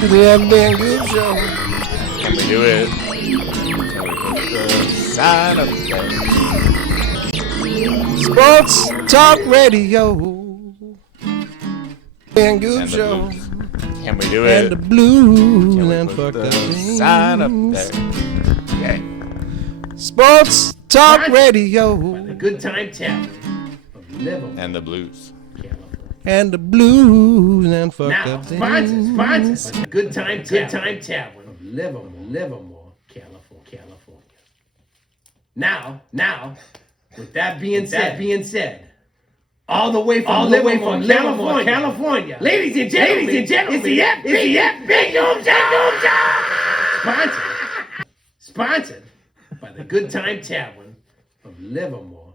To the FB and Goob Show. Can we do it? Can we put the sign up there? Sports Talk Radio. And Goob And the Show. blues. Can we do it? And the blues. Can we And put fuck the up sign up there? Yeah. Sports Talk Radio. The good time tavern of Livermore, And the blues. California. And the blues. And fuck Now, up sponsors. The good time tavern of Livermore, California. Now, with that being said, all the way from Livermore, California. Ladies and gentlemen, it's the FB Goob Show. Sponsored by the Good Time Tavern of Livermore,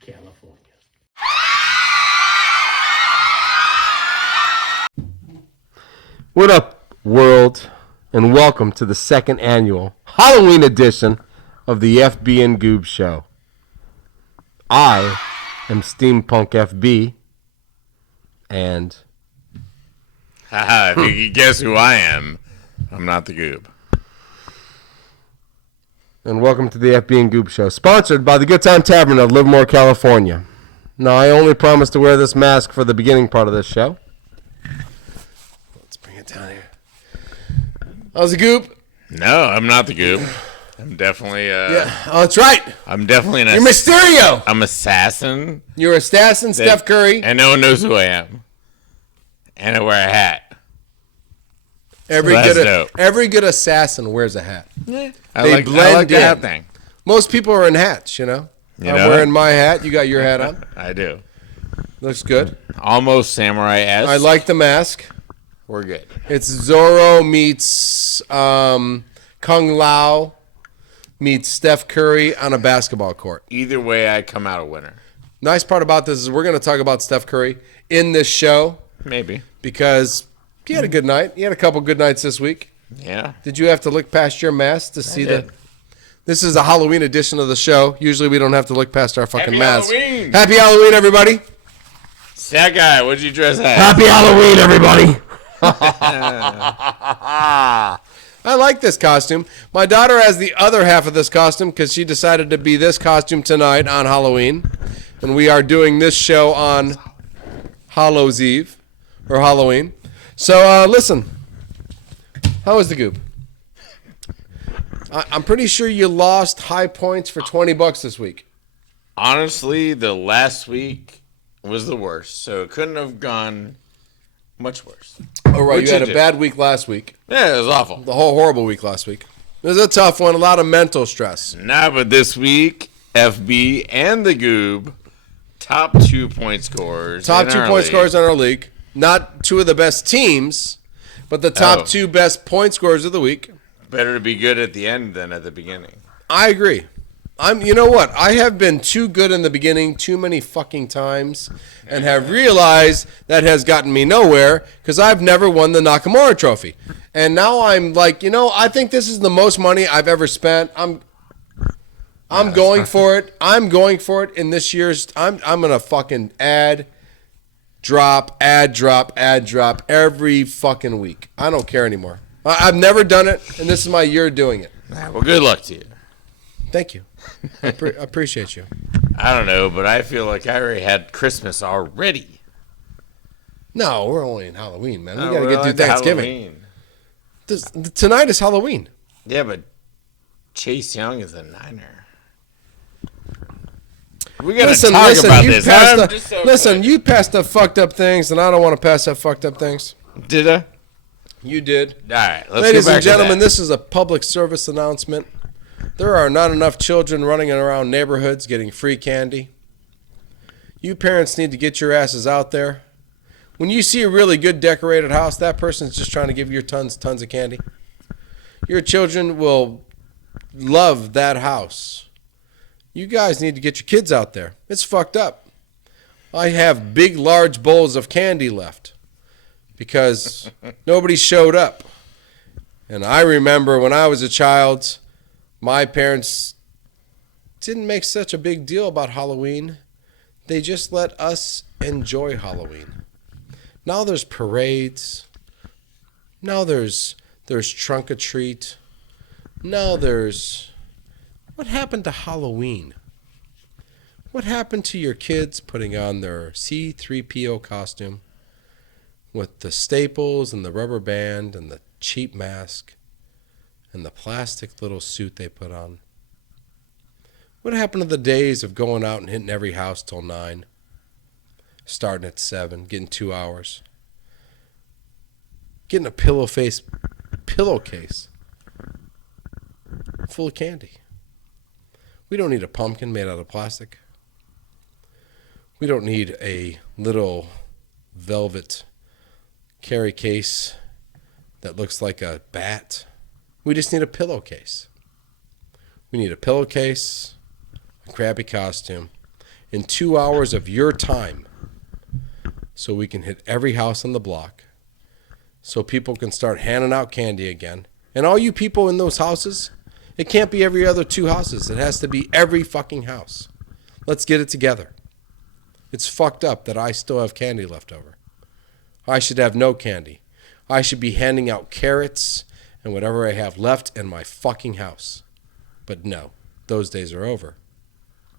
California. What up, world, and welcome to the second annual Halloween edition of the FB and Goob Show. I am Steampunk FB, and Haha, if you can guess who I am, I'm not the Goob. welcome to the FB and Goob Show, sponsored by the Good Time Tavern of Livermore, California. Now, I only promise to wear this mask for the beginning part of this show. Let's bring it down here. How's the Goob? No, I'm not the Goob. I'm definitely Oh, that's right. I'm definitely You're Mysterio. I'm assassin. You're assassin, Steph Curry. And no one knows who I am. And I wear a hat. Every That's good dope. every good assassin wears a hat. I They like blend the hat in. thing. Most people are in hats, you know. You I'm know? wearing my hat. You got your hat on. I do. Looks good. Almost samurai-esque. I like the mask. We're good. It's Zorro meets Kung Lao meets Steph Curry on a basketball court. Either way, I come out a winner. Nice part about this is we're going to talk about Steph Curry in this show Maybe. because he had a good night. He had a couple good nights this week. Yeah. Did you have to look past your mask to see did. the... This is a Halloween edition of the show. Usually we don't have to look past our fucking Happy mask. Halloween! Happy Halloween, everybody. That guy, what'd you dress as? Happy Halloween, everybody. I like this costume. My daughter has the other half of this costume because she decided to be this costume tonight on Halloween. And we are doing this show on Hallows Eve, or Halloween. So, listen. How was the Goob? I'm pretty sure you lost high points for $20 this week. Honestly, the last week was the worst, so it couldn't have gone much worse. Oh, right. What'd You had you a do? bad week last week. Yeah, it was awful. The whole horrible week last week. It was a tough one. A lot of mental stress. Nah, but this week, FB and the Goob, top 2 point scorers. Top in 2 our point league. scorers in our league. Not two of the best teams, but the top Oh. 2 best point scorers of the week. Better to be good at the end than at the beginning. I agree. You know what? I have been too good in the beginning too many fucking times and have realized that has gotten me nowhere because I've never won the Nakamura trophy. And now I'm like, I think this is the most money I've ever spent. I'm going for it. I'm going for it in this year's. I'm gonna fucking add drop every fucking week. I don't care anymore. I've never done it, and this is my year doing it. Nah, well, good luck to you. Thank you. I appreciate you. I don't know, but I feel like I already had Christmas already. No, we're only in Halloween, man. We No, got to we're get like through Thanksgiving. Tonight is Halloween. Yeah, but Chase Young is a Niner. We gotta talk about this. I'm just so excited. You passed the fucked up things, and I don't want to pass that fucked up things. Did I? You did. All right, let's Ladies go back and gentlemen, to that. this is a public service announcement. There are not enough children running around neighborhoods getting free candy. You parents need to get your asses out there. When you see a really good decorated house, that person's just trying to give you tons of candy. Your children will love that house. You guys need to get your kids out there. It's fucked up. I have big, large bowls of candy left because nobody showed up. And I remember when I was a child, my parents didn't make such a big deal about Halloween. They just let us enjoy Halloween. Now there's parades. Now there's Trunk or Treat. Now there's... What happened to Halloween? What happened to your kids putting on their C-3PO costume with the staples and the rubber band and the cheap mask and the plastic little suit they put on? What happened to the days of going out and hitting every house till 9, starting at 7, getting 2 hours, getting a pillowcase full of candy? We don't need a pumpkin made out of plastic. We don't need a little velvet carry case that looks like a bat. We just need a pillowcase. We need a pillowcase, a crappy costume, and 2 hours of your time so we can hit every house on the block, so people can start handing out candy again. And all you people in those houses, it can't be every other 2 houses. It has to be every fucking house. Let's get it together. It's fucked up that I still have candy left over. I should have no candy. I should be handing out carrots and whatever I have left in my fucking house. But no, those days are over.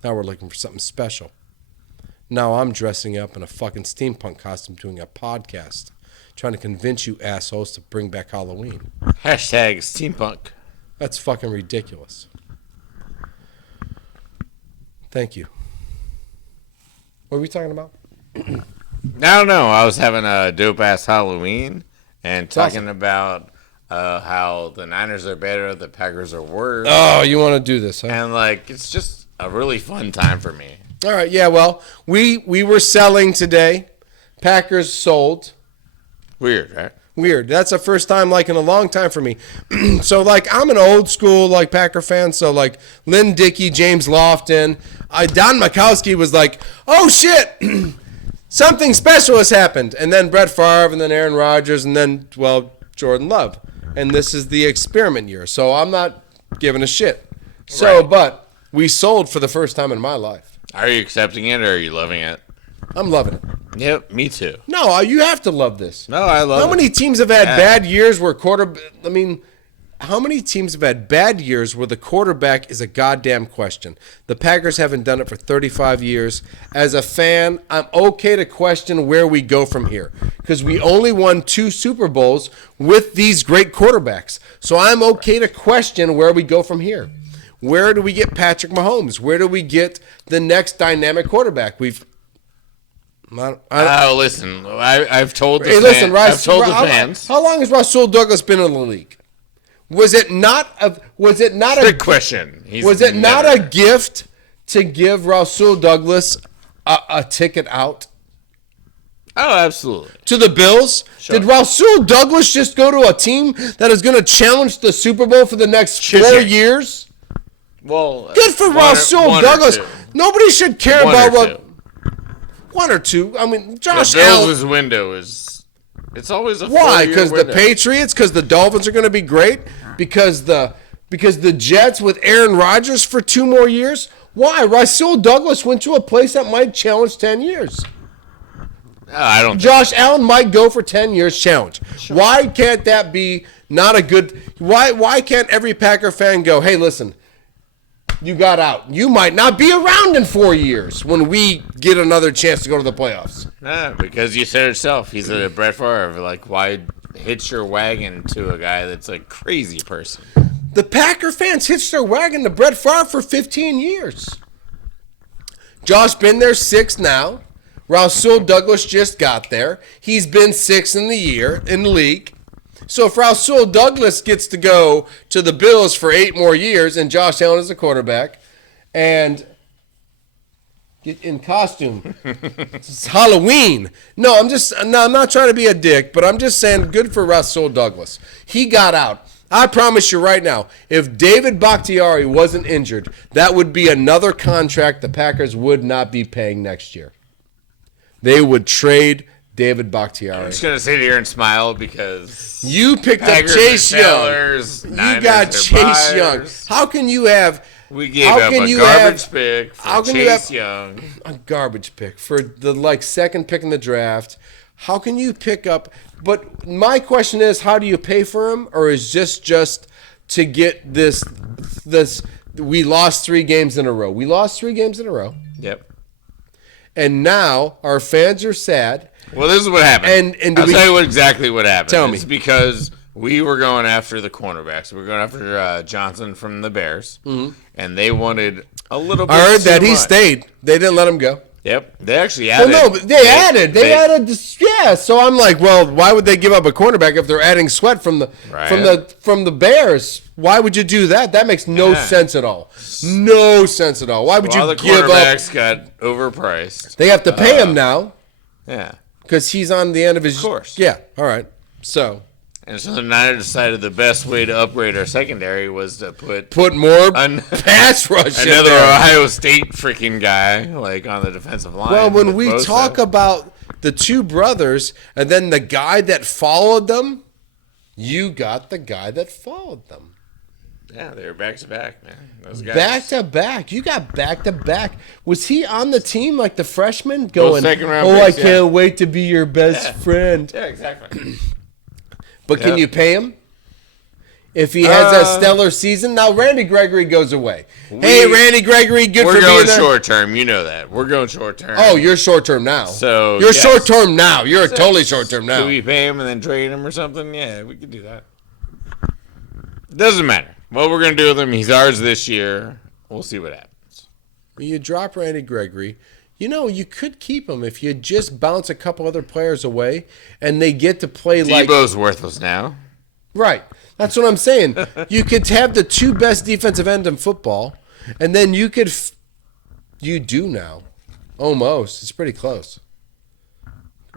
Now we're looking for something special. Now I'm dressing up in a fucking steampunk costume doing a podcast, trying to convince you assholes to bring back Halloween. Hashtag steampunk. That's fucking ridiculous. Thank you. What are we talking about? I don't know. I was having a dope-ass Halloween and talking awesome. about how the Niners are better, the Packers are worse. Oh, you want to do this, huh? And, like, it's just a really fun time for me. All right, yeah, well, we were selling today. Packers sold. Weird, right? Weird. That's the first time, like, in a long time for me. So, like, I'm an old school, like, Packer fan. So, like, Lynn Dickey, James Lofton. Don Makowski was like, oh, shit, something special has happened. And then Brett Farve, and then Aaron Rodgers, and then, well, Jordan Love. And this is the experiment year. So I'm not giving a shit. So, Right. But we sold for the first time in my life. Are you accepting it or are you loving it? I'm loving it. Yep, me too. No, you have to love this. No, I love it. How many teams have had bad years where how many teams have had bad years where the quarterback is a goddamn question? The Packers haven't done it for 35 years. As a fan, I'm okay to question where we go from here because we only won 2 Super Bowls with these great quarterbacks. So I'm okay to question where we go from here. Where do we get Patrick Mahomes? Where do we get the next dynamic quarterback? Listen, I've told the fans. How long has Rasul Douglas been in the league? Was it not a Trick question. Was it not a gift to give Rasul Douglas a ticket out Oh, absolutely. to the Bills? Sure. Did Rasul Douglas just go to a team that is going to challenge the Super Bowl for the next 4 years? Well, Good for Rasul Douglas. Nobody should care One about or what. two. 1 or 2. I mean, Josh The Allen. Bills' window is. It's always a Why? 4-year Because the window. Patriots? Because the Dolphins are going to be great? Because the Jets with Aaron Rodgers for 2 more years? Why? Rasul Douglas went to a place that might challenge 10 years. I don't. Josh Allen might go for 10 years challenge. Sure. Why can't that be not a good... Why can't every Packer fan go, hey, listen, you got out. You might not be around in 4 years when we get another chance to go to the playoffs. Because you said it yourself. He's a Brett Favre. Like, why hitch your wagon to a guy that's a crazy person? The Packer fans hitched their wagon to Brett Favre for 15 years. Josh been there 6 now. Rasul Douglas just got there. He's been 6 in the league. So if Rasul Douglas gets to go to the Bills for 8 more years and Josh Allen is a quarterback and get in costume, it's Halloween. No, I'm not trying to be a dick, but I'm just saying good for Rasul Douglas. He got out. I promise you right now, if David Bakhtiari wasn't injured, that would be another contract the Packers would not be paying next year. They would trade David Bakhtiari. I'm just going to sit here and smile because... You picked up Chase Young. You got Chase Young. How can you have... We gave up a garbage pick for Chase Young. A garbage pick for the second pick in the draft How can you pick up? But my question is, how do you pay for him, or is this just to get this? We lost 3 games in a row. We lost 3 games in a row. Yep. And now our fans are sad. Well, this is what happened. And I'll tell you exactly what happened. Tell me. It's because we were going after the cornerbacks. We were going after Johnson from the Bears, and they wanted a little bit. I heard that too he much. stayed. They didn't let him go. Yep, they actually added. Well, no, but they added. They added. Yeah, so I'm like, well, why would they give up a cornerback if they're adding Sweat from the Bears? Why would you do that? That makes no sense at all. No sense at all. Why would Well, you the give up? cornerbacks got overpriced. They have to pay him now Yeah, because he's on the end of his. Of course. Yeah. All right. So and so the Niners decided the best way to upgrade our secondary was to put more pass rush. another in there. Ohio State freaking guy like on the defensive line. Well, when with we Bosa. talk about the 2 brothers and then the guy that followed them, you got the guy that followed them. Yeah, they were back to back, man. Those guys. Back to back. You got back to back. Was he on the team like the freshman going, second-round oh, picks, I can't wait to be your best friend. Yeah, exactly. But can Yep. you pay him? If he has a stellar season? Now, Randy Gregory goes away. Hey, Randy Gregory, good for We're being going there. short term. You know that. We're going short term. Oh, you're short term now. So, you're yes. short term now. You're totally short term now. Should we pay him and then trade him or something? Yeah, we could do that. Doesn't matter. What we're going to do with him, he's ours this year. We'll see what happens. You drop Randy Gregory. You know, you could keep him if you just bounce a couple other players away and they get to play like... Debo's worthless now. Right. That's what I'm saying. You could have the 2 best defensive ends in football, and then you could... You do now. Almost. It's pretty close.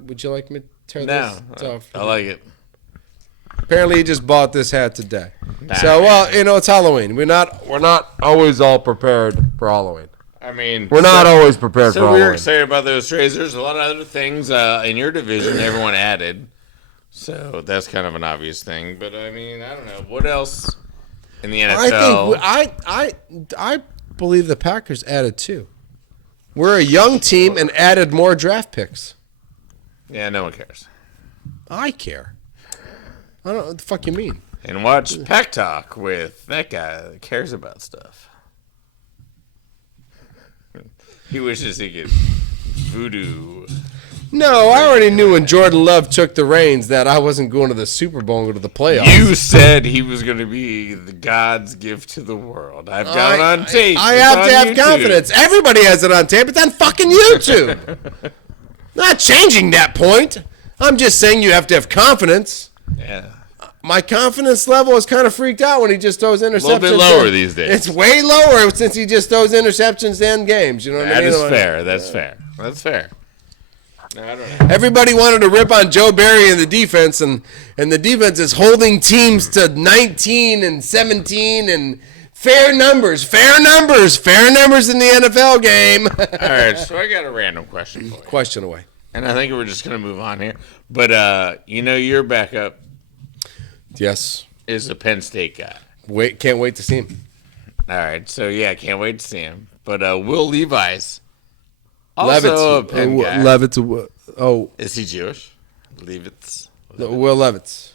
Would you like me to tear No, this off? I like it. Apparently, he just bought this hat today. So, well, you know, it's Halloween. We're not always all prepared for Halloween. I mean, We're not always prepared for so we Halloween. were excited about those trades. There's a lot of other things in your division everyone added. So that's kind of an obvious thing. But, I mean, I don't know. What else in the NFL? I believe the Packers added 2. We're a young team and added more draft picks. Yeah, no one cares. I care. I don't know what the fuck you mean. And watch Pack Talk with that guy that cares about stuff. He wishes he could voodoo. No, I already knew when Jordan Love took the reins that I wasn't going to the Super Bowl and go to the playoffs. You said he was going to be the God's gift to the world. I've got it on tape. I It's have on to have YouTube. confidence. Everybody has it on tape. It's on fucking YouTube. Not changing that point. I'm just saying you have to have confidence. Yeah. My confidence level is kind of freaked out when he just throws interceptions. A little bit lower these days. It's way lower since he just throws interceptions to end games. You know what I That mean? is fair. That's fair. That's fair. No, I don't know. Everybody wanted to rip on Joe Barry and the defense, and the defense is holding teams to 19 and 17 and fair numbers in the NFL game. All right, so I got a random question for you. Question away. And I think we're just going to move on here. But, your backup Yes. is a Penn State guy. Can't wait to see him. All right, so, yeah, can't wait to see him. But Will Levi's also a Penn guy. Levitz. Oh, Is he Jewish? Levitz. no, Will Levitz.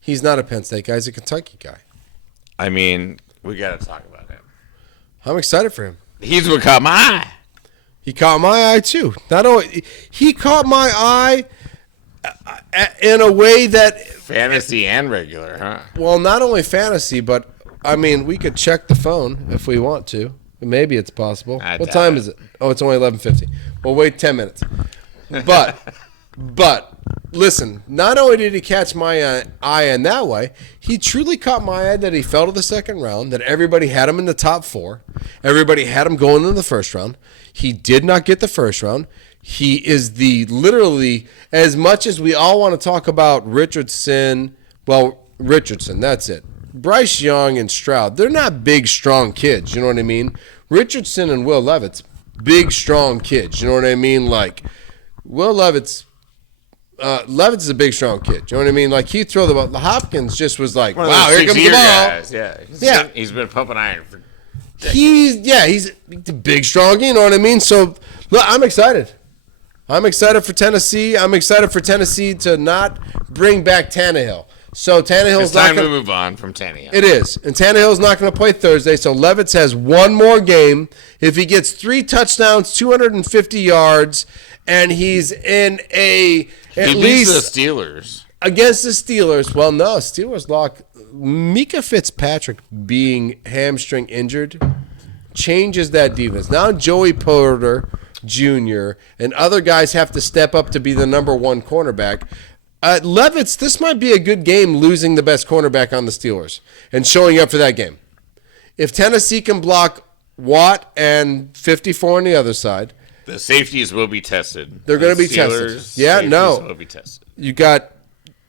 He's not a Penn State guy. He's a Kentucky guy. I mean, we got to talk about him. I'm excited for him. He's what caught my eye. He caught my eye too. Not only he caught my eye in a way that, Fantasy and regular, huh? well, not only fantasy, but I mean, we could check the phone if we want to. Maybe it's possible. I What doubt time it. is it? Oh, it's only 11:50. Well, wait 10 minutes. But listen, not only did he catch my eye in that way, he truly caught my eye that he fell to the second round, that everybody had him in the top 4. Everybody had him going in the first round. He did not get the first round. He is literally, as much as we all want to talk about Richardson, that's it. Bryce Young and Stroud, they're not big, strong kids. You know what I mean? Richardson and Will Levis, big, strong kids. You know what I mean? Like, Will Levis is a big, strong kid. You know what I mean? Like, he'd throw the ball. Hopkins just was like, One of wow, those here comes the 6-year ball. guys. Yeah. Yeah. He's been pumping iron for He's a big, strong, you know what I mean? So, look, I'm excited. I'm excited for Tennessee. I'm excited for Tennessee to not bring back Tannehill. So Tannehill's It's time not to going. move on from Tannehill. It is, and Tannehill's not going to play Thursday. So Levitz has one more game. If he gets 3 touchdowns, 250 yards, and he's in He beats the Steelers. Against the Steelers. Well, no, Steelers lock. Mika Fitzpatrick being hamstring injured changes that defense. Now Joey Porter Jr. and other guys have to step up to be the number 1 cornerback. Levitz, this might be a good game losing the best cornerback on the Steelers and showing up for that game. If Tennessee can block Watt and 54 on the other side. The safeties will be tested. They're going to be tested. Yeah, no. Will be tested. You got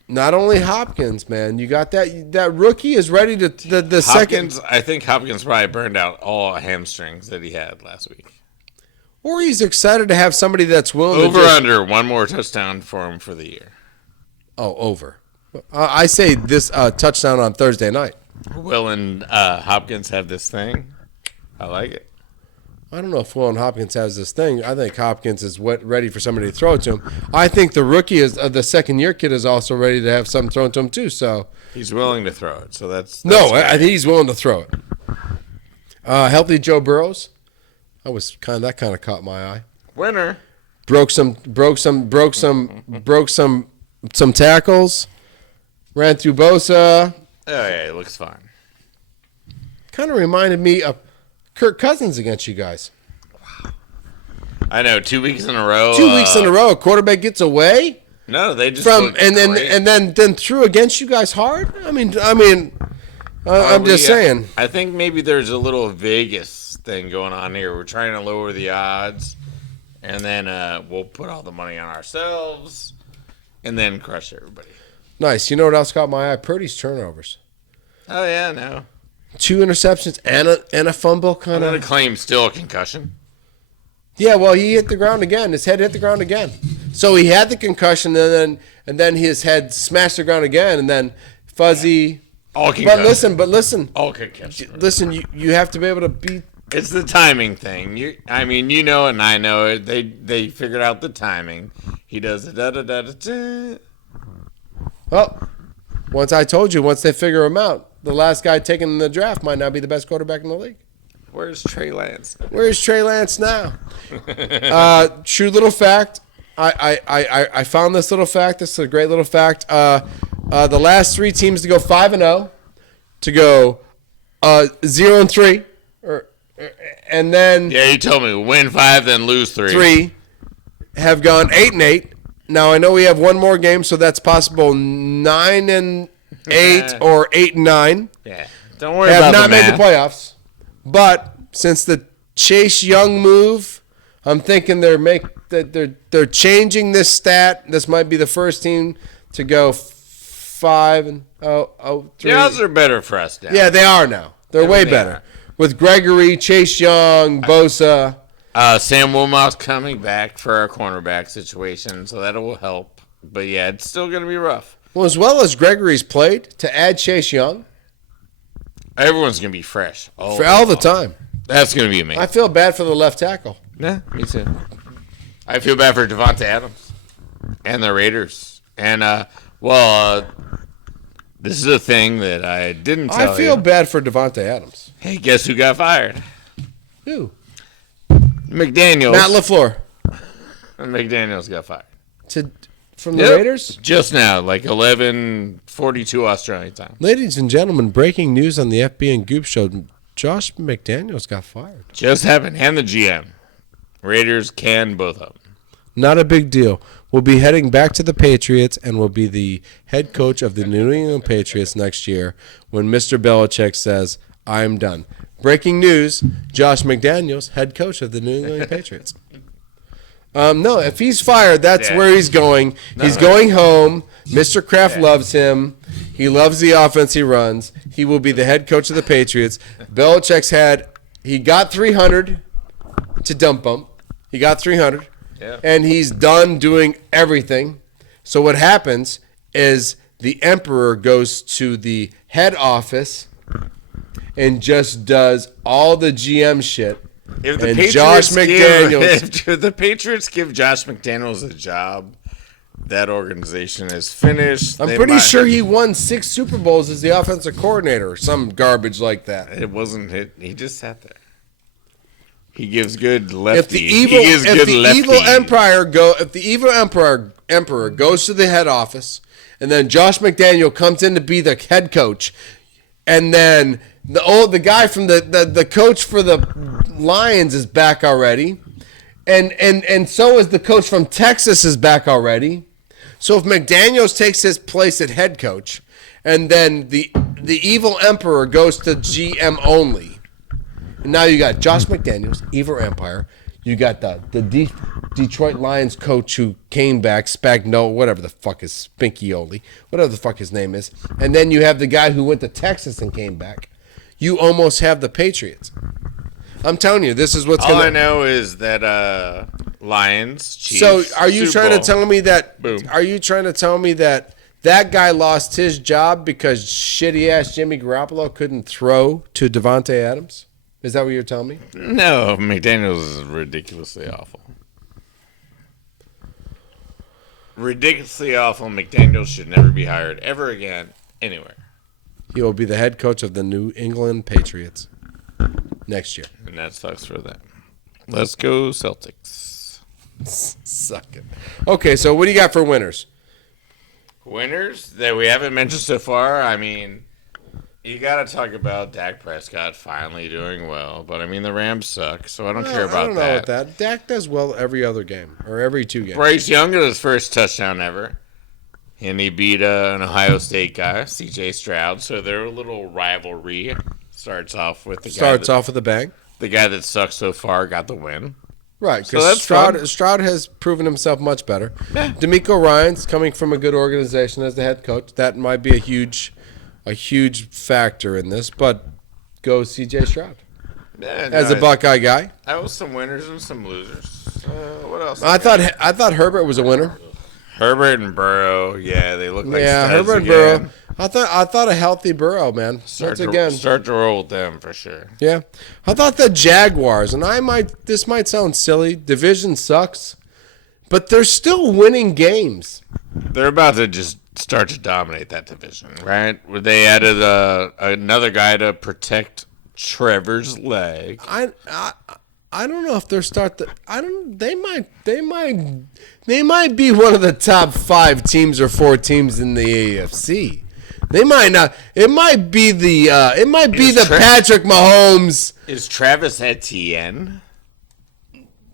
not only Hopkins, man. You got that rookie is ready to the Hopkins, second. I think Hopkins probably burned out all hamstrings that he had last week. Or he's excited to have somebody that's willing Over to just, under 1 more touchdown for him for the year. Oh, over. I say this touchdown on Thursday night. Will and Hopkins have this thing? I like it. I don't know if Will and Hopkins has this thing. I think Hopkins is ready for somebody to throw it to him. I think the rookie is the second-year kid is also ready to have something thrown to him too. So he's willing to throw it. So that's no. I think he's willing to throw it. Healthy Joe Burrows. That kind of caught my eye. Winner. Broke some tackles. Ran through Bosa. Oh yeah, it looks fine. Kind of reminded me of Kirk Cousins against you guys. I know, 2 weeks in a row. 2 weeks in a row, a quarterback gets away No, they just from looked and great. then threw against you guys hard. I'm just saying. I think maybe there's a little Vegas thing going on here. We're trying to lower the odds, and then we'll put all the money on ourselves, and then crush everybody. Nice. You know what else caught my eye? Purdy's turnovers. Oh yeah, no. 2 interceptions and a fumble, kind I'm gonna of. claim still a concussion. Yeah, well, he hit the ground again. His head hit the ground again. So he had the concussion, and then his head smashed the ground again, and then fuzzy. All concussion. But listen. All concussion. Listen, you have to be able to beat. It's the timing thing. You know it, and I know it. They figured out the timing. He does the da da da da da. Well, once they figure him out, the last guy taken in the draft might not be the best quarterback in the league. Where's Trey Lance? Where's Trey Lance now? True little fact. I found this little fact. This is a great little fact. The last 3 teams to go 5-0, to go 0-3, and then Yeah, you told me win 5, then lose 3. 3 have gone 8-8. Now I know we have one more game, so that's possible 9-8 or 8-9. Yeah, don't worry Have about not the made math. the playoffs, but since the Chase Young move, I'm thinking they're changing this stat. This might be the first team to go 5-0-3. The odds are better for us now. Yeah, they are now. They're way They better are. with Gregory, Chase Young, Bosa. Sam Wilmot's coming back for our cornerback situation, so that will help. But yeah, it's still going to be rough. Well, as well as Gregory's played, to add Chase Young Everyone's going to be fresh. for all the time. That's going to be amazing. I feel bad for the left tackle. Yeah, me too. I feel bad for Devonta Adams and the Raiders. And, this is a thing that I didn't tell you. I feel bad for Devonta Adams. Hey, guess who got fired? Who? McDaniels. Matt LaFleur. McDaniels got fired. From the Raiders? Just now, like 11:42 Australian time. Ladies and gentlemen, breaking news on the FB and Goob show. Josh McDaniels got fired. Just happened. And the GM. Raiders can both of them. Not a big deal. We'll be heading back to the Patriots and will be the head coach of the New England Patriots next year when Mr. Belichick says, I'm done. Breaking news, Josh McDaniels, head coach of the New England Patriots. No, if he's fired, that's where he's going. He's going home. Mr. Kraft loves him. He loves the offense he runs. He will be the head coach of the Patriots. Belichick's he got 300 to dump him. He got 300. Yeah. And he's done doing everything. So what happens is the emperor goes to the head office and just does all the GM shit If the And Patriots Josh McDaniels. if the Patriots give Josh McDaniels a job, that organization is finished. I'm pretty sure he won 6 Super Bowls as the offensive coordinator or some garbage like that. It wasn't hit. He just sat there. He gives good lefty. If the evil emperor goes to the head office, and then Josh McDaniel comes in to be the head coach, and then the guy from the coach for the Lions is back already, and so is the coach from Texas is back already. So if McDaniels takes his place at head coach, and then the evil emperor goes to GM only, and now you got Josh McDaniels, evil empire. You got the Detroit Lions coach who came back, whatever the fuck is Spinkioli, whatever the fuck his name is, and then you have the guy who went to Texas and came back. You almost have the Patriots. I'm telling you, this is what's going to... All I know is that Lions, Chiefs, So are you Super trying to Bowl. tell me that... Boom. Are you trying to tell me that that guy lost his job because shitty-ass Jimmy Garoppolo couldn't throw to Devontae Adams? Is that what you're telling me? No, McDaniels is ridiculously awful. Ridiculously awful. McDaniels should never be hired ever again anywhere. He will be the head coach of the New England Patriots next year. And that sucks for them. Let's go Celtics. Suck it. Okay, so what do you got for winners? Winners that we haven't mentioned so far, I mean, you got to talk about Dak Prescott finally doing well. But, I mean, the Rams suck, so I don't care about I don't know about that. Dak does well every other game, or every 2 games. Bryce Young got his first touchdown ever. And he beat an Ohio State guy, C.J. Stroud. So their little rivalry starts off with off with a bang. The guy that sucks so far got the win. Right, So because that's Stroud has proven himself much better. D'Amico Ryan's coming from a good organization as the head coach. That might be a huge factor in this, but go C.J. Stroud. Yeah, As a Buckeye guy. I was some winners and some losers. What else? I thought Herbert was a winner. Herbert and Burrow, yeah, they look like studs Herbert and again. Burrow. I thought a healthy Burrow, man. Start to roll with them for sure. Yeah. I thought the Jaguars, and this might sound silly, division sucks, but they're still winning games. They're about to just start to dominate that division, right? Where they added another guy to protect Trevor's leg. I don't know if they're they might be one of the top 5 teams or 4 teams in the AFC. They might not. It might be the Patrick Mahomes. Is Travis Etienne?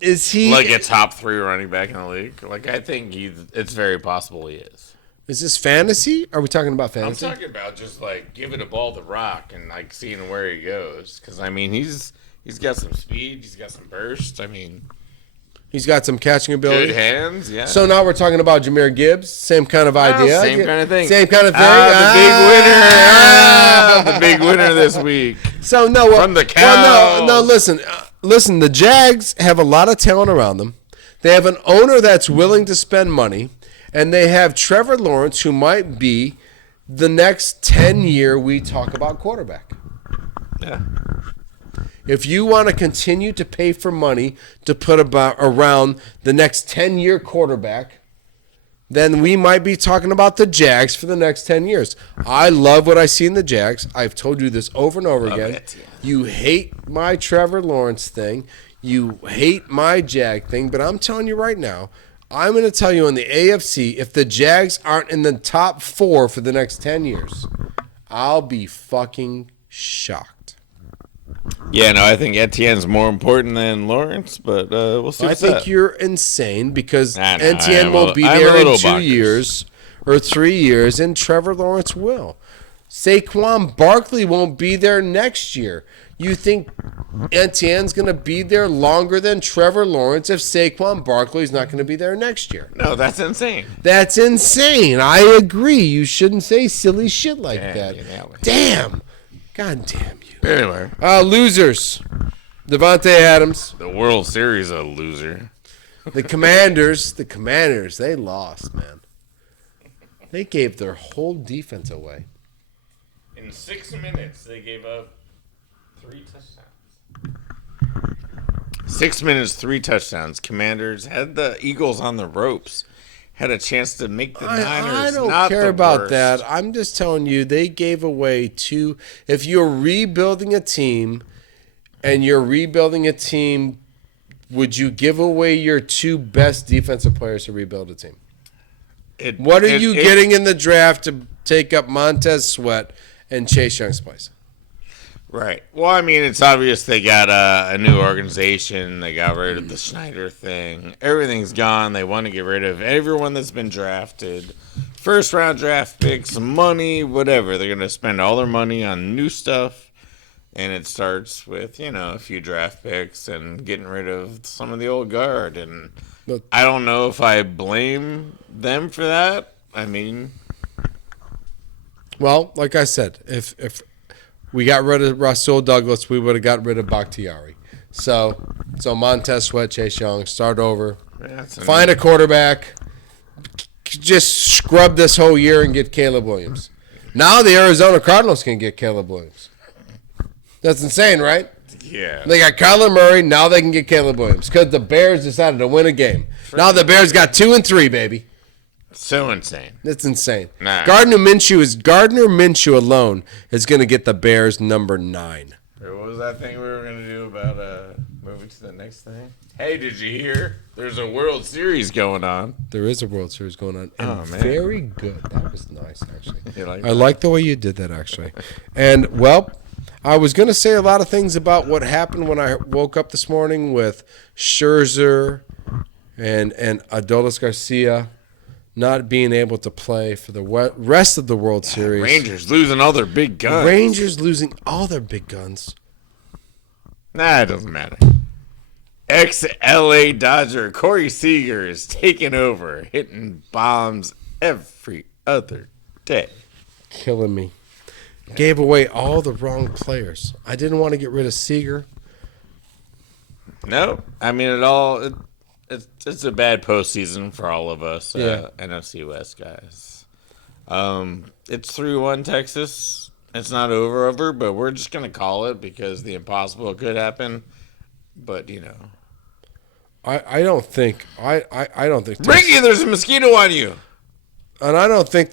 Is he Like a top 3 running back in the league? Like, I think it's very possible he is. Is this fantasy? Are we talking about fantasy? I'm talking about just like giving a ball to Rock and like seeing where he goes. Because I mean, he's got some speed, he's got some burst. I mean, He's got some catching ability. good hands. Yeah. So now we're talking about Jahmyr Gibbs. Same kind of idea. Same kind of thing. Same kind of thing. The big winner this week. So no, From the well, no. cows. Listen. The Jags have a lot of talent around them. They have an owner that's willing to spend money, and they have Trevor Lawrence, who might be the next 10-year we talk about quarterback. Yeah. If you want to continue to pay for money to put around the next 10-year quarterback, then we might be talking about the Jags for the next 10 years. I love what I see in the Jags. I've told you this over and over again. it, yeah. You hate my Trevor Lawrence thing. You hate my Jag thing. But I'm telling you right now, I'm going to tell you in the AFC, if the Jags aren't in the top 4 for the next 10 years, I'll be fucking shocked. Yeah, no, I think Etienne's more important than Lawrence, but we'll see. I think you're insane because I know, Etienne will be I'm a there in little 2 bonkers. years or 3 years, and Trevor Lawrence will. Saquon Barkley won't be there next year. You think Etienne's going to be there longer than Trevor Lawrence if Saquon Barkley's not going to be there next year? No, that's insane. That's insane. I agree. You shouldn't say silly shit like that. you nailed it. Damn. God damn you. Anyway, Losers. Devontae Adams. the World Series a loser. The Commanders, they lost, man. They gave their whole defense away. In 6 minutes, they gave up 3 touchdowns. 6 minutes, 3 touchdowns. Commanders had the Eagles on the ropes. Had a chance to make the Niners. I don't not care the about worst. that. I'm just telling you, they gave away 2. If you're rebuilding a team and you're rebuilding a team, would you give away your 2 best defensive players to rebuild a team? What are you getting in the draft to take up Montez Sweat and Chase Young's place? Right. Well, I mean, it's obvious they got a new organization. They got rid of the Schneider thing. Everything's gone. They want to get rid of everyone that's been drafted. First round draft picks, money, whatever. They're going to spend all their money on new stuff. And it starts with, a few draft picks and getting rid of some of the old guard. And I don't know if I blame them for that. I mean, well, like I said, if we got rid of Rasul Douglas, we would have got rid of Bakhtiari. So Montez Sweat, Chase Young, start over. Find a quarterback. Just scrub this whole year and get Caleb Williams. Now the Arizona Cardinals can get Caleb Williams. That's insane, right? Yeah. They got Kyler Murray. Now they can get Caleb Williams because the Bears decided to win a game. Now the Bears got 2 and 3, baby. So insane. That's insane. Nah. Gardner Minshew alone is going to get the Bears number 9. What was that thing we were going to do about moving to the next thing? Hey, did you hear? There's a World Series going on. There is a World Series going on. And Oh, man. very good. That was nice, actually. You like I that? like the way you did that, actually. And, well, I was going to say a lot of things about what happened when I woke up this morning with Scherzer and Adolis Garcia not being able to play for the rest of the World Series. Rangers losing all their big guns. Rangers losing all their big guns. Nah, it doesn't matter. Ex-LA Dodger Corey Seager is taking over, hitting bombs every other day. Killing me. Gave away all the wrong players. I didn't want to get rid of Seager. No, I mean it's a bad postseason for all of us, NFC West guys. It's 3-1 Texas. It's not over, but we're just gonna call it because the impossible could happen. But I don't think Ricky, there's a mosquito on you. And I don't think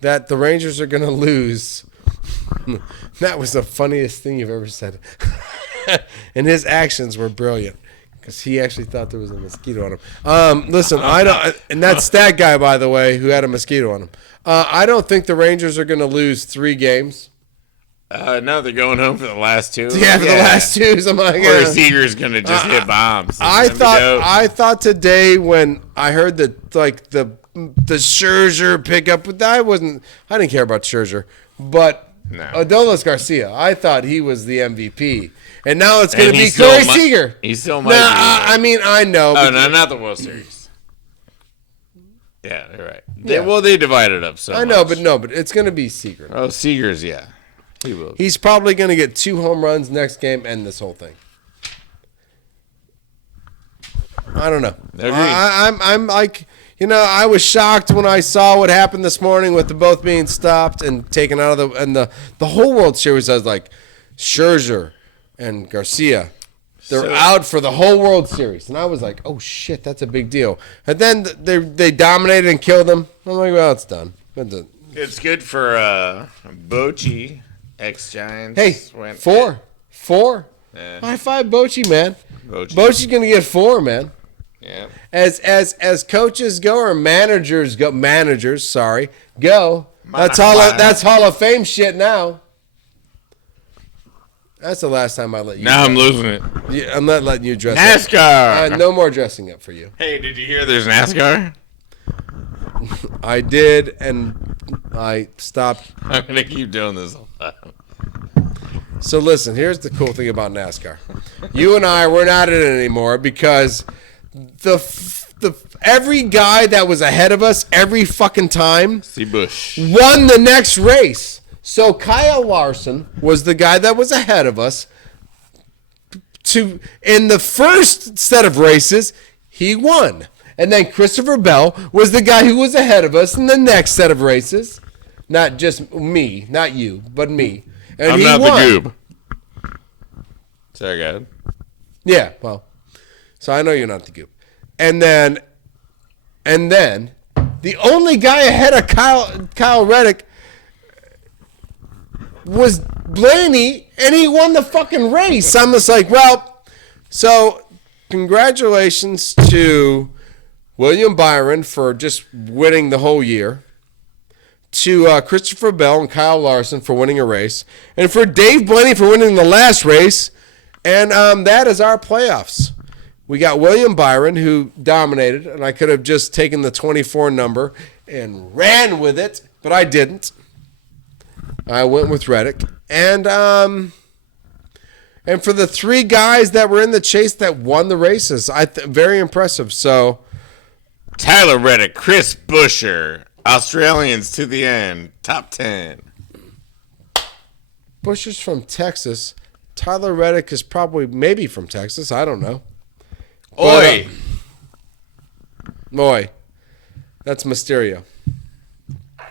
that the Rangers are going to lose. That was the funniest thing you've ever said. And his actions were brilliant because he actually thought there was a mosquito on him. Listen, I don't, and that's that guy, by the way, who had a mosquito on him. I don't think the Rangers are going to lose 3 games. No, they're going home for the last 2. Yeah, for the last 2. So Corey Seager's gonna just hit bombs. I thought today when I heard that the Scherzer pickup, but I didn't care about Scherzer, but Adolis Garcia, I thought he was the MVP, and now it's going to be Corey Seager. He still might. I mean, I know. Oh no, not the World Series. Yeah, you're right. They divided up. So I know, but it's going to be Seager. Oh, Seager's he will. He's probably going to get 2 home runs next game and this whole thing. I don't know. I'm like, I was shocked when I saw what happened this morning with the both being stopped and taken out of the whole World Series. I was like, Scherzer and Garcia, they're out for the whole World Series, and I was like, oh shit, that's a big deal. And then they dominated and killed them. I'm like, well, it's done. It's good for Bochy. Ex-Giants. Hey, 4. Yeah. High five Bochy, man. Bochy's going to get 4, man. Yeah. As coaches go or managers go. That's Hall of Fame shit now. That's the last time I let you. Now I'm losing it. I'm not letting you dress NASCAR. up. No more dressing up for you. Hey, did you hear there's NASCAR? I did, and I stopped. I'm going to keep doing this a lot. So listen, here's the cool thing about NASCAR. You and I, we're not in it anymore because every guy that was ahead of us every fucking time won the next race. So Kyle Larson was the guy that was ahead of us. In the first set of races, he won. And then Christopher Bell was the guy who was ahead of us in the next set of races. Not just me, not you, but me. And I'm he not won. the Goob. Sorry, go ahead. Yeah, well, so I know you're not the Goob. And then the only guy ahead of Kyle Reddick was Blaney, and he won the fucking race. I'm just like, well, so congratulations to William Byron for just winning the whole year, to Christopher Bell and Kyle Larson for winning a race, and for Dave Blaney for winning the last race. And that is our playoffs. We got William Byron, who dominated, and I could have just taken the 24 number and ran with it, but I didn't. I went with Reddick. And for the three guys that were in the chase that won the races, very impressive. So Tyler Reddick, Chris Buescher, Australians to the end, top 10. Buescher's from Texas. Tyler Reddick is maybe from Texas. I don't know. Oi! Oi. That's Mysterio. All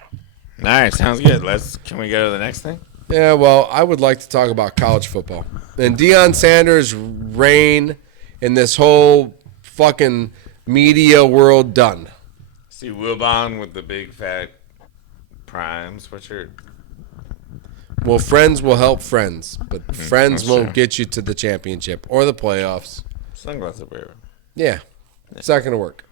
right, sounds good. Can we go to the next thing? Yeah, well, I would like to talk about college football. And Deion Sanders' reign in this whole fucking media world done. See Wilbon with the big fat prime sweatshirt. Well, friends will help friends, but friends won't true. get you to the championship or the playoffs. Sunglasses wearer. Yeah, it's not going to work.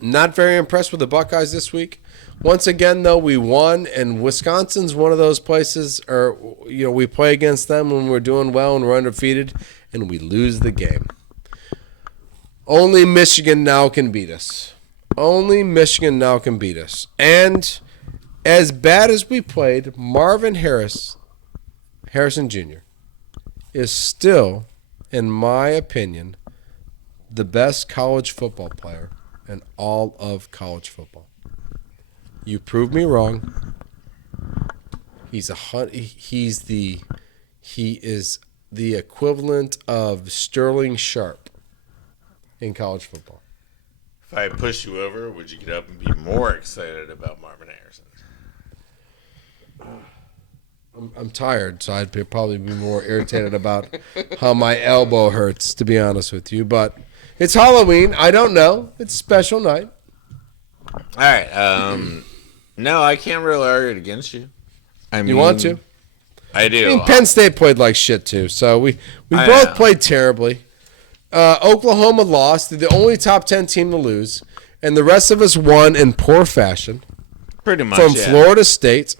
Not very impressed with the Buckeyes this week. Once again, though, we won, and Wisconsin's one of those places, we play against them when we're doing well and we're undefeated, and we lose the game. Only Michigan now can beat us. And as bad as we played, Marvin Harrison Jr. is still, in my opinion, the best college football player in all of college football. You proved me wrong. He is the equivalent of Sterling Sharp in college football. If I pushed you over, would you get up and be more excited about Marvin Harrison? I'm tired, so I'd probably be more irritated about how my elbow hurts, to be honest with you. But it's Halloween. I don't know. It's a special night. All right. No, I can't really argue against you. You want to? I do. I mean, Penn State played like shit, too. So we both played terribly. Oklahoma lost. They're the only top 10 team to lose. And the rest of us won in poor fashion. Pretty much, From Florida State.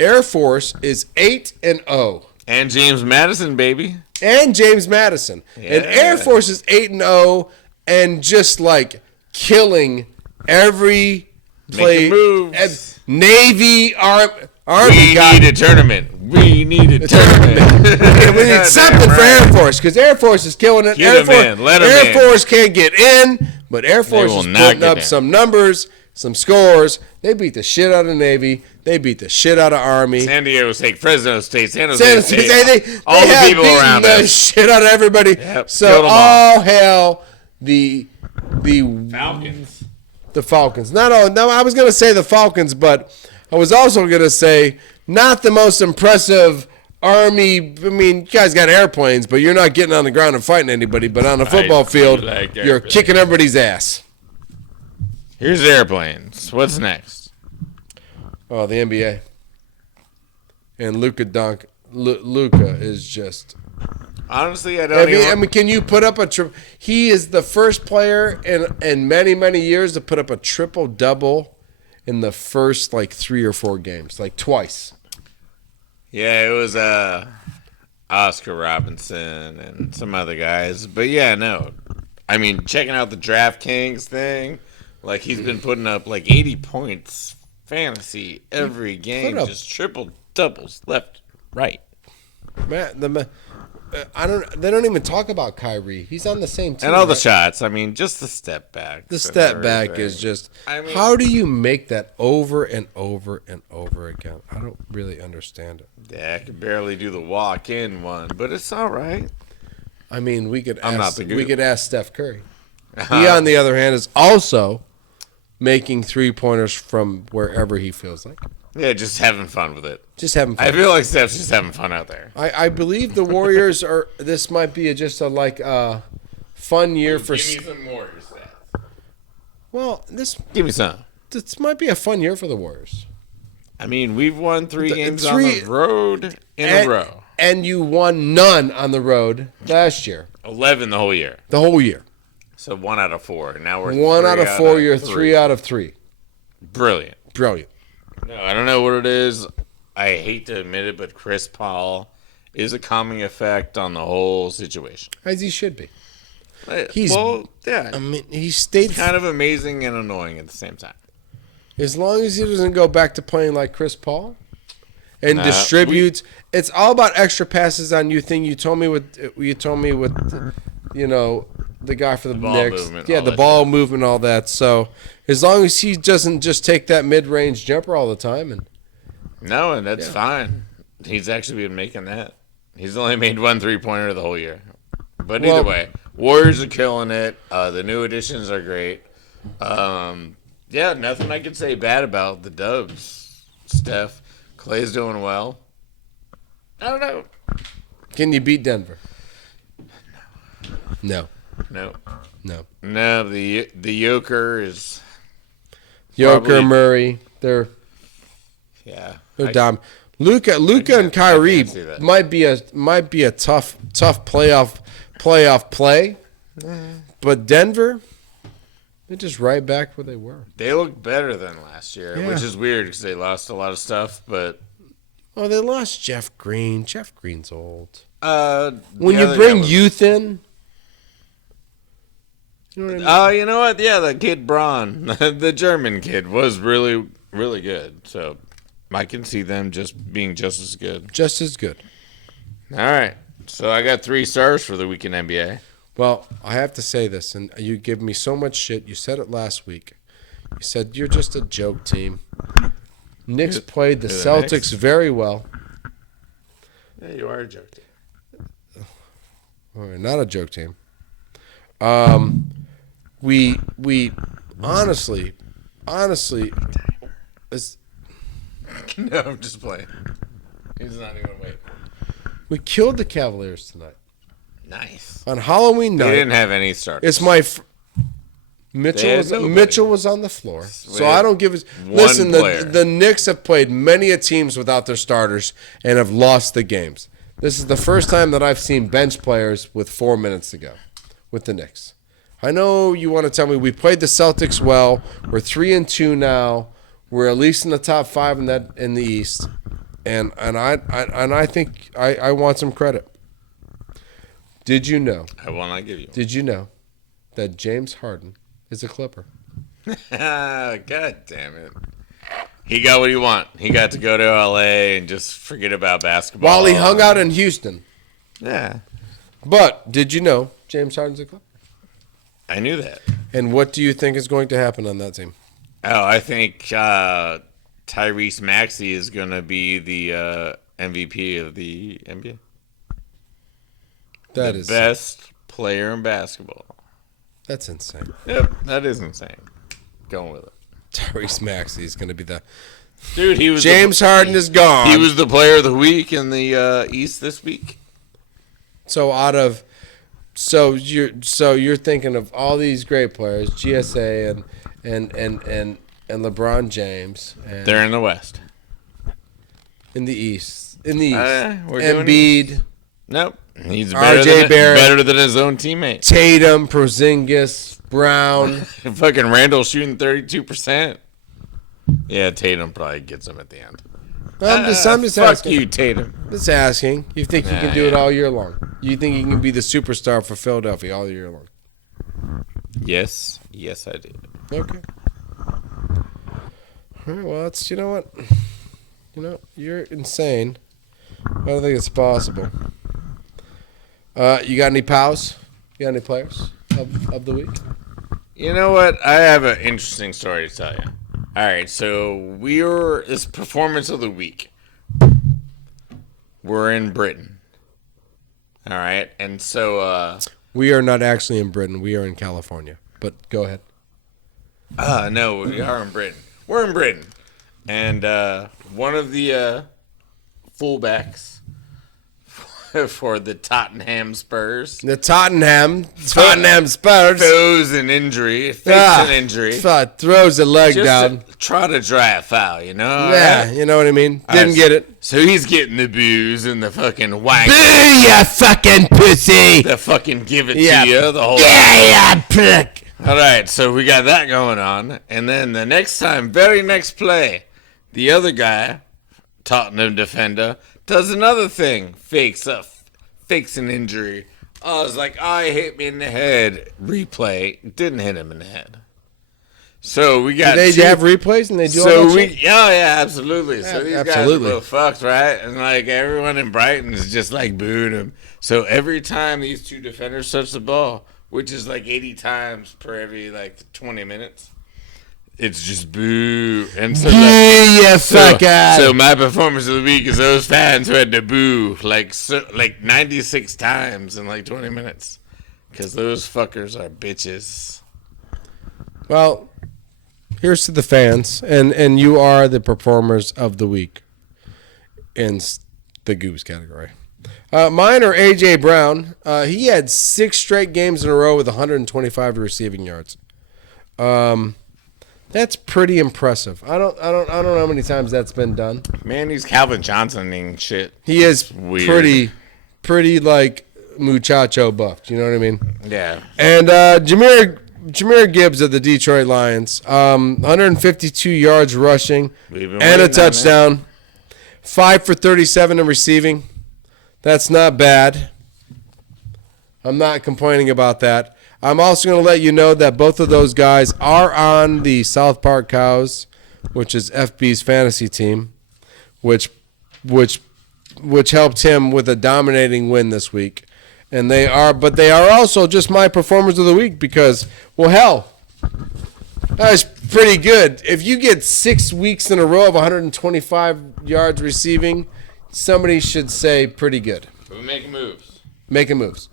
Air Force is 8-0. And James Madison, baby. And James Madison. Yeah. And Air Force is 8-0 and just like killing every play. Moves. Navy, Army. We need a tournament. We need a tournament. Yeah, we need something for Air Force because Air Force is killing it. Get him in. Let him Air in. Force can't get in, but Air Force is putting up in. some numbers, some scores. They beat the shit out of Navy. They beat the shit out of Army. San Diego State, Fresno State, San Jose State. They all the people around the us. shit out of everybody. Yep, so all hail the Falcons. The Falcons. No, I was going to say the Falcons, but I was also going to say not the most impressive Army. I mean, you guys got airplanes, but you're not getting on the ground and fighting anybody. But on a football field, you're kicking everybody's ass. Here's airplanes. What's next? Oh, the NBA. And Luka is just. Honestly, I don't even. I mean, can you put up a triple? He is the first player in many, many years to put up a triple-double in the first, 3 or 4 games. Twice. Yeah, it was Oscar Robinson and some other guys. But, yeah, no. I mean, checking out the DraftKings thing, he's been putting up, 80 points fantasy every game. Just triple-doubles left, right. They don't even talk about Kyrie. He's on the same team. And all the shots. I mean, just the step back. The step back is just. How do you make that over and over and over again? I don't really understand it. Yeah, I could barely do the walk-in one, but it's all right. I mean, we could I'm ask. not the We Goob. could ask Steph Curry. He, on the other hand, is also making 3-pointers from wherever he feels like. Yeah, just having fun with it. Just having fun. I feel like Steph's just having fun out there. I believe the Warriors are. This might be just a fun year for. Give me some Warriors stats. Well, Give me some. this might be a fun year for the Warriors. I mean, we've won 3 games on the road in a row. And you won none on the road last year. 11 the whole year. The whole year. So 1 out of 4. Now we're 1 out of 4. You're 3. 3 out of 3. Brilliant. Brilliant. No, I don't know what it is. I hate to admit it, but Chris Paul is a calming effect on the whole situation. As he should be. Yeah. I mean, he stayed Kind of amazing and annoying at the same time. as long as he doesn't go back to playing like Chris Paul and distributes. It's all about extra passes on you thing. You told me with the guy for the ball Knicks. movement, Yeah, all the that ball shit. movement, all that. So as long as he doesn't just take that mid-range jumper all the time, and No, and that's fine. He's actually been making that. He's only made 1 3-pointer the whole year. But either way, Warriors are killing it. The new additions are great. Yeah, nothing I could say bad about the Dubs. Steph, Clay's doing well. I don't know. can you beat Denver? No. No, No. the Joker is Joker, Probably- Murray, they're dumb. Luka and Kyrie see that. might be a tough playoff play, but Denver, they're just right back where they were. They look better than last year, Yeah. which is weird because they lost a lot of stuff. But Oh, they lost Jeff Green. Jeff Green's old. when When you bring youth in, you know what I mean? Oh, you know what? Yeah, the kid Braun, the German kid, was really, really good. So I can see them just being just as good. Just as good. All right. So I got 3 stars for the week in NBA. Well, I have to say this, and you give me so much shit. You said it last week. You said you're just a joke team. Knicks played the the Celtics Knicks? very well. Yeah, you are a joke. All right, not a joke team. We honestly, it's, No, I'm just playing. He's not even waiting. we killed the Cavaliers tonight Nice. on Halloween They night. didn't have any starters. It's my They had nobody. Mitchell was on the floor, so had I don't give a one listen. player. The Knicks have played many a teams without their starters and have lost the games. This is the first time that I've seen bench players with 4 minutes to go with the Knicks. I know you want to tell me we played the Celtics well. We're 3-2 now. We're at least in the top 5 in the East, and I think I want some credit. Did you know? I will not give you. Did you know that James Harden is a Clipper? God damn it. He got what he want. He got to go to LA and just forget about basketball. While he hung out in Houston. Yeah. But did you know James Harden's a Clipper? I knew that. And what do you think is going to happen on that team? Oh, I think Tyrese Maxey is going to be the MVP of the NBA. That the is best player in basketball. That's insane. Yep, that is insane. Going with it. Tyrese Maxey is going to be the Dude, he was James Harden is gone. He was the player of the week in the East this week. So you're thinking of all these great players, GSA and LeBron James. And They're in the West. in the East. In the East. We're doing Embiid, Nope. He's RJ Barrett. better than his own teammate. Tatum, Porzingis, Brown. Fucking Randall shooting 32%. Yeah, Tatum probably gets him at the end. I'm just Fuck asking. you, Tatum. Just asking. You think he can Nah, do it yeah. all year long? You think he can be the superstar for Philadelphia all year long? Yes, I do. Okay. All right, well, you know what? You're insane. I don't think it's possible. You got any pals? You got any players of the week? You know what? I have an interesting story to tell you. All right, so it's performance of the week. We're in Britain. All right, and so We are not actually in Britain. We are in California. But go ahead. no, we are in Britain. We're in Britain. And one of the fullbacks for the Tottenham Spurs. The Tottenham Spurs. Throws an injury. Fakes an injury. Throws a leg Just down. Try to dry a foul, you know? Yeah, Right? you know what I mean? Didn't get it. So he's getting the booze and the fucking wank. Boo, you fucking pussy! The fucking give it Yeah. to you. The whole Yeah, prick! All right, so we got that going on. And then the next time, very next play, the other guy, Tottenham defender, does another thing. Fakes an injury. I was like, he hit me in the head. Replay. Didn't hit him in the head. So we got. They have replays and they do all So that shit? yeah, absolutely. So these absolutely. guys are both fucked, right? And like everyone in Brighton is just like booing him. So every time these two defenders touch the ball, which is like 80 times per every like 20 minutes, it's just boo. And so, so my performance of the week is those fans who had to boo like 96 times in like 20 minutes. Because those fuckers are bitches. Well, here's to the fans. And you are the performers of the week in the Goobs category. Mine are A.J. Brown. He had 6 straight games in a row with 125 receiving yards. That's pretty impressive. I don't know how many times that's been done. Man, he's Calvin Johnson-ing shit. He is Weird. pretty like muchacho buffed. You know what I mean? Yeah. And Jahmyr Gibbs of the Detroit Lions, 152 yards rushing and a touchdown, 5 for 37 in receiving. That's not bad. I'm not complaining about that. I'm also going to let you know that both of those guys are on the South Park Cows, which is FB's fantasy team, which helped him with a dominating win this week. And they are also just my performers of the week because, well, hell, that was pretty good. If you get 6 weeks in a row of 125 yards receiving, somebody should say pretty good. We're making moves. Making moves.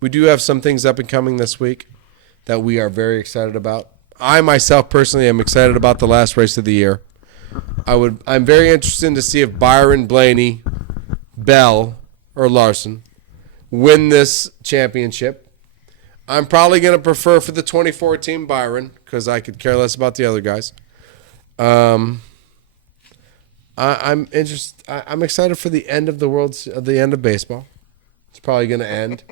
We do have some things up and coming this week that we are very excited about. I myself personally am excited about the last race of the year. I'm very interested to see if Byron, Blaney, Bell, or Larson win this championship. I'm probably going to prefer for the 2014 Byron because I could care less about the other guys. I'm interested. I'm excited for the end of the end of baseball. It's probably going to end.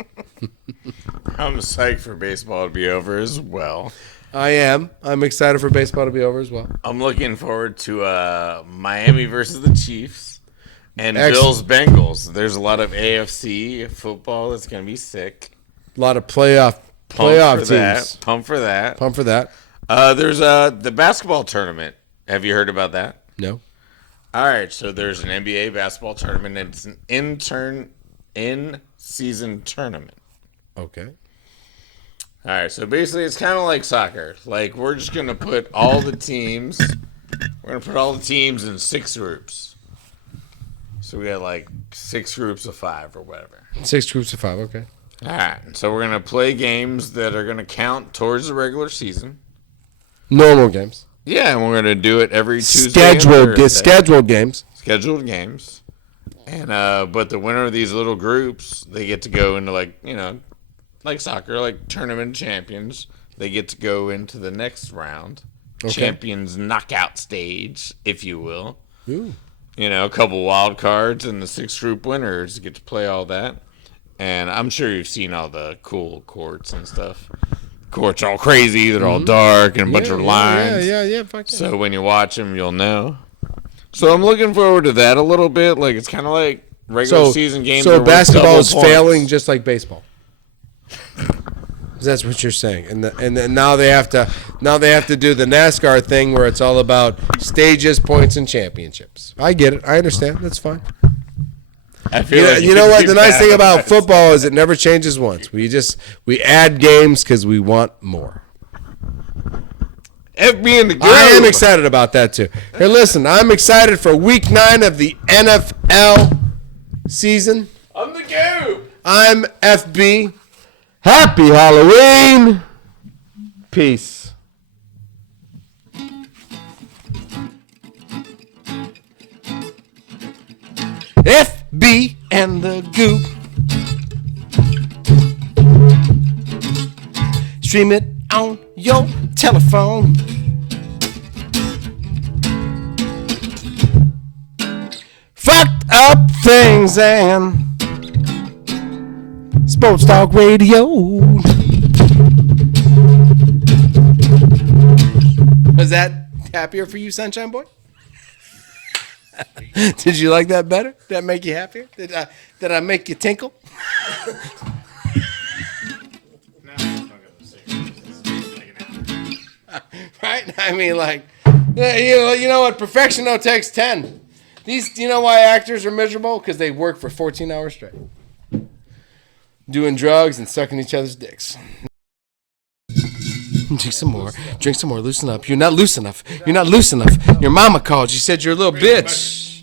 I'm psyched for baseball to be over as well. I am. I'm excited for baseball to be over as well. I'm looking forward to Miami versus the Chiefs and Excellent. Bills Bengals. There's a lot of AFC football that's going to be sick. A lot of playoff teams. Pump for that. Pump for that. There's the basketball tournament. Have you heard about that? No. All right, so there's an NBA basketball tournament. And it's an in-season tournament. Okay. All right, so basically it's kind of like soccer. Like we're just going to put all the teams in 6 groups. So we got like 6 groups of 5 or whatever. 6 groups of 5, okay. All right, so we're going to play games that are going to count towards the regular season. Normal games. Yeah, and we're going to do it every Tuesday. Scheduled games. Scheduled games. And but the winner of these little groups, they get to go into like soccer, like tournament champions. They get to go into the next round. Okay. Champions knockout stage, if you will. Ooh. A couple wild cards and the 6 group winners get to play all that. And I'm sure you've seen all the cool courts and stuff. Courts are all crazy. They're all dark and a bunch of lines. Yeah. Fuck yeah. So when you watch them, you'll know. So I'm looking forward to that a little bit. Like it's kind of like regular season games. So basketball is failing just like baseball. That's what you're saying. And now they have to do the NASCAR thing where it's all about stages, points, and championships. I get it. I understand. That's fine. I feel you know what? The nice thing about football is it never changes once. We add games because we want more. FB and the Goob. I am excited about that too. Hey, listen, I'm excited for Week 9 of the NFL season. I'm the Goob. I'm FB. Happy Halloween. Peace. B and the Goob. Stream it on your telephone. Fucked up things and Sports Talk Radio. Was that happier for you, Sunshine Boy? Did you like that better? Did that make you happier? Did I make you tinkle? Right? I mean, like, you know what? Perfection though takes 10. These, you know why actors are miserable? Because they work for 14 hours straight, doing drugs and sucking each other's dicks. Drink some more. Drink some more. Loosen up. You're not loose enough. You're not loose enough. Your mama called. She said you're a little bitch.